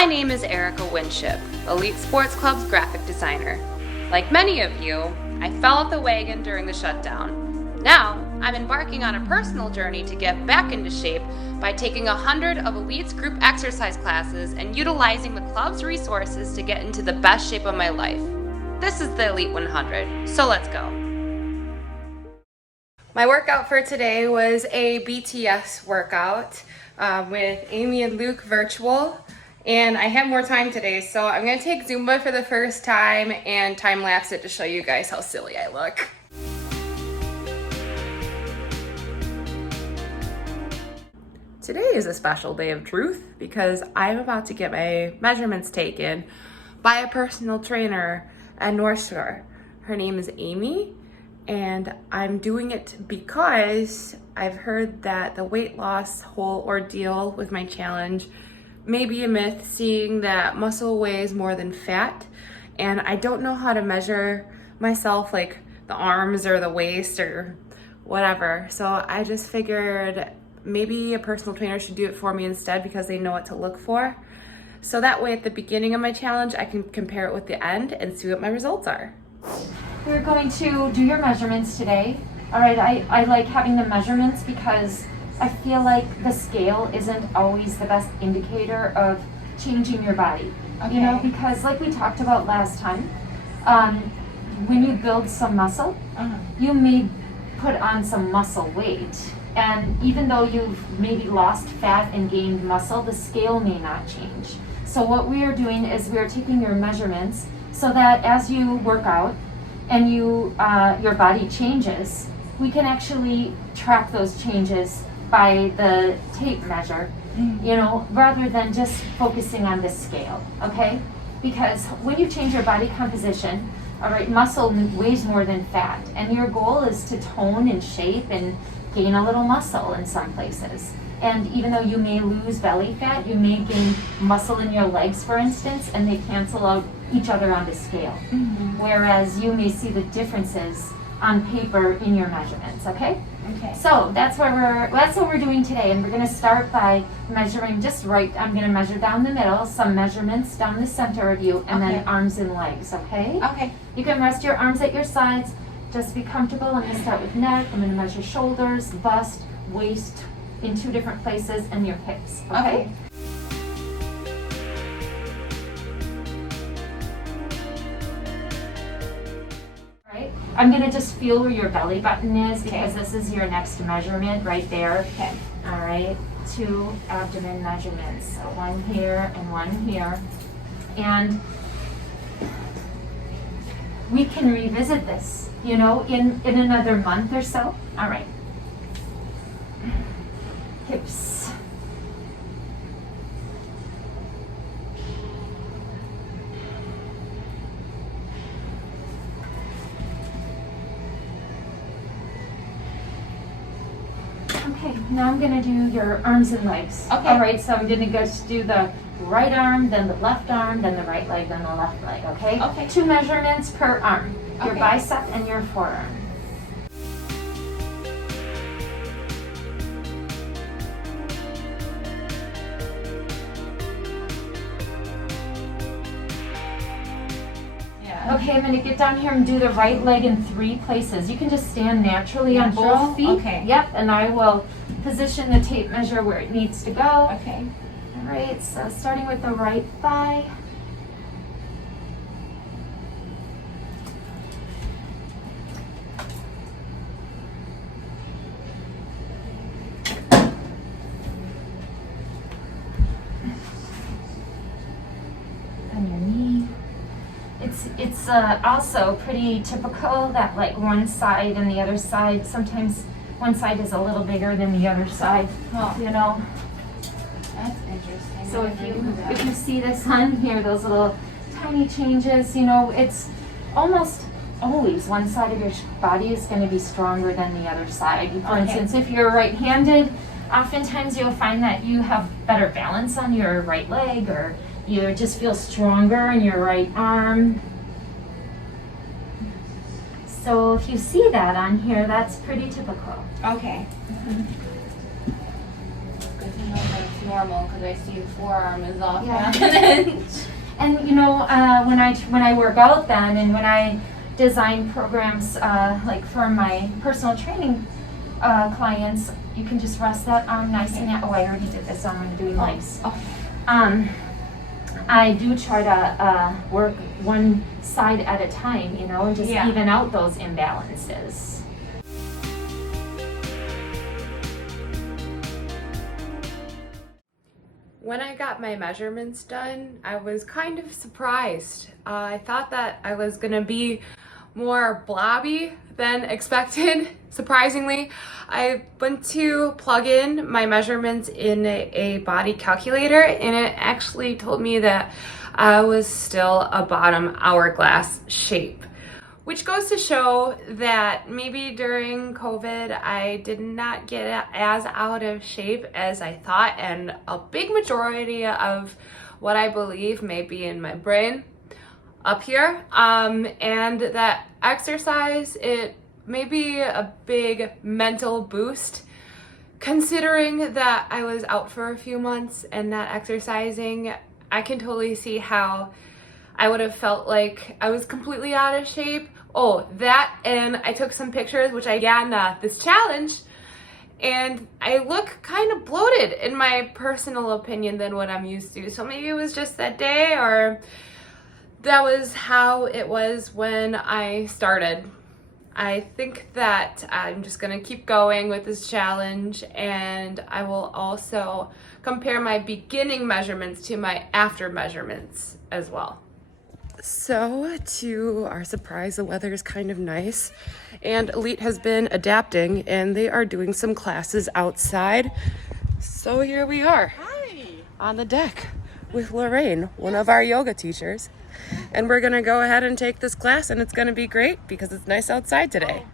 My name is Erica Winship, Elite Sports Club's graphic designer. Like many of you, I fell off the wagon during the shutdown. Now, I'm embarking on a personal journey to get back into shape by taking 100 of Elite's group exercise classes and utilizing the club's resources to get into the best shape of my life. This is the Elite 100, so let's go. My workout for today was a BTS workout with Amy and Luke virtual, and I have more time today, so I'm going to take Zumba for the first time and time lapse it to show you guys how silly I look. Today is a special day of truth because I'm about to get my measurements taken by a personal trainer at North Shore. Her name is Amy, and I'm doing it because I've heard that the weight loss whole ordeal with my challenge may be a myth, seeing that muscle weighs more than fat, and I don't know how to measure myself, like the arms or the waist or whatever. So I just figured maybe a personal trainer should do it for me instead because they know what to look for. So that way at the beginning of my challenge, I can compare it with the end and see what my results are. We're going to do your measurements today. All right, I like having the measurements because I feel like the scale isn't always the best indicator of changing your body. Okay. You know, because like we talked about last time, when you build some muscle, you may put on some muscle weight. And even though you've maybe lost fat and gained muscle, the scale may not change. So what we are doing is we are taking your measurements so that as you work out and your body changes, we can actually track those changes by the tape measure, you know, rather than just focusing on the scale, okay? Because when you change your body composition, all right, muscle weighs more than fat, and your goal is to tone and shape and gain a little muscle in some places. And even though you may lose belly fat, you may gain muscle in your legs, for instance, and they cancel out each other on the scale. Whereas you may see the differences on paper in your measurements, okay? Okay. So that's what we're doing today, and we're going to start by measuring just right. I'm going to measure down the middle, some measurements down the center of you, and then arms and legs, okay? Okay. You can rest your arms at your sides. Just be comfortable. I'm going to start with neck. I'm going to measure shoulders, bust, waist in 2 different places, and your hips, okay? Alright, I'm going to just feel where your belly button is because this is your next measurement right there. Okay. Alright, 2 abdomen measurements. So 1 here and 1 here. And we can revisit this, you know, in another month or so. All right. Hips. Okay, now I'm going to do your arms and legs. Okay. All right, so I'm going to just do the right arm, then the left arm, then the right leg, then the left leg, okay? Okay. 2 measurements per arm, your bicep and your forearm. Yeah. Okay, I'm going to get down here and do the right leg in 3 places. You can just stand naturally on both feet. Okay. Yep, and I will position the tape measure where it needs to go. Okay. All right, so starting with the right thigh. And your knee. It's also pretty typical that like one side and the other side, sometimes one side is a little bigger than the other side, you know. That's interesting. So if you see this on here, those little tiny changes, you know, it's almost always one side of your body is going to be stronger than the other side. For instance, if you're right-handed, oftentimes you'll find that you have better balance on your right leg, or you just feel stronger in your right arm. So if you see that on here, that's pretty typical. Okay. Good to know that it's normal because I see the forearm is off Yeah. half an inch. And you know, when I work out then, and when I design programs like for my personal training clients, you can just rest that arm nice and oh, I already did this arm. I'm doing legs. Oh. I do try to work one side at a time, you know, and just Yeah. even out those imbalances. When I got my measurements done, I was kind of surprised. I thought that I was gonna be more blobby than expected. Surprisingly, I went to plug in my measurements in a body calculator, and it actually told me that I was still a bottom hourglass shape, which goes to show that maybe during COVID, I did not get as out of shape as I thought, and a big majority of what I believe may be in my brain up here, and that exercise, it may be a big mental boost, considering that I was out for a few months and not exercising. I can totally see how I would have felt like I was completely out of shape. Oh, that, and I took some pictures, which I began this challenge, and I look kind of bloated in my personal opinion than what I'm used to. So maybe it was just that day, or that was how it was when I started. I think that I'm just gonna keep going with this challenge, and I will also compare my beginning measurements to my after measurements as well. So, to our surprise, the weather is kind of nice, and Elite has been adapting, and they are doing some classes outside. So here we are. Hi. On the deck with Lorraine, one of our yoga teachers. And we're gonna go ahead and take this class, and it's gonna be great because it's nice outside today.